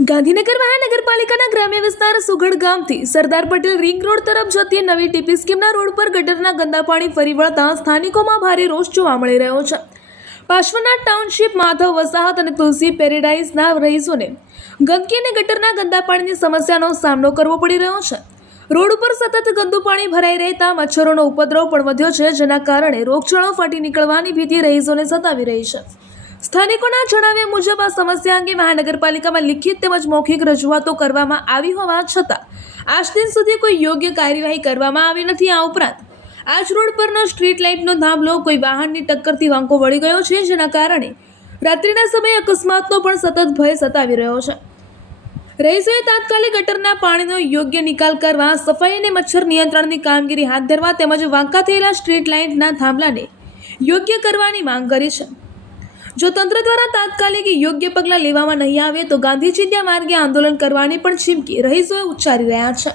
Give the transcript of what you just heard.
ગાંધીનગર મહાનગરપાલિકાના ગ્રામ્ય વિસ્તાર સુગડ ગામથી સરદાર પટેલ રિંગ રોડ તરફ જતી નવી ટીપી સ્કીમના રોડ પર ગટરના ગંદા પાણી ફરી વળતા સ્થાનિકોમાં ભારે રોષ જોવા મળી રહ્યો છે। પાર્શ્વનાથ ટાઉનશીપ, માધવ વસાહત અને તુલસી પેરેડાઇઝના રહીશોને ગંદકી અને ગટરના ગંદા પાણીની સમસ્યાનો સામનો કરવો પડી રહ્યો છે। રોડ ઉપર સતત ગંદુ પાણી ભરાઈ રહેતા મચ્છરોનો ઉપદ્રવ પણ વધ્યો છે, જેના કારણે રોગચાળો ફાટી નીકળવાની ભીતિ રહીશોને સતાવી રહી છે। સ્થાનિકોના જણાવ્યા મુજબ આ સમસ્યા અંગે મહાનગરપાલિકામાં લિખિત તેમજ મૌખિક રજૂઆતો કરવામાં આવી હોવા છતાં આજ દિન સુધી કોઈ યોગ્ય કાર્યવાહી કરવામાં આવી નથી। આ ઉપરાંત આજ રોડ પરનો સ્ટ્રીટ લાઇટનો થાંભલો કોઈ વાહનની ટક્કરથી વાંકો વળી ગયો છે, જેના કારણે રાત્રિના સમયે અકસ્માતનો પણ સતત ભય સતાવી રહ્યો છે। રહીશોએ તાત્કાલિક ગટરના પાણીનો યોગ્ય નિકાલ કરવા, સફાઈ અને મચ્છર નિયંત્રણની કામગીરી હાથ ધરવા તેમજ વાંકા થયેલા સ્ટ્રીટ લાઇટના થાંભલાને યોગ્ય કરવાની માંગ કરી છે। જો તંત્ર દ્વારા તાત્કાલિક યોગ્ય પગલાં લેવામાં નહીં આવે તો ગાંધી ચિંધ્યા માર્ગે આંદોલન કરવાની પણ ચીમકી રહીશોએ ઉચ્ચારી રહ્યા છે।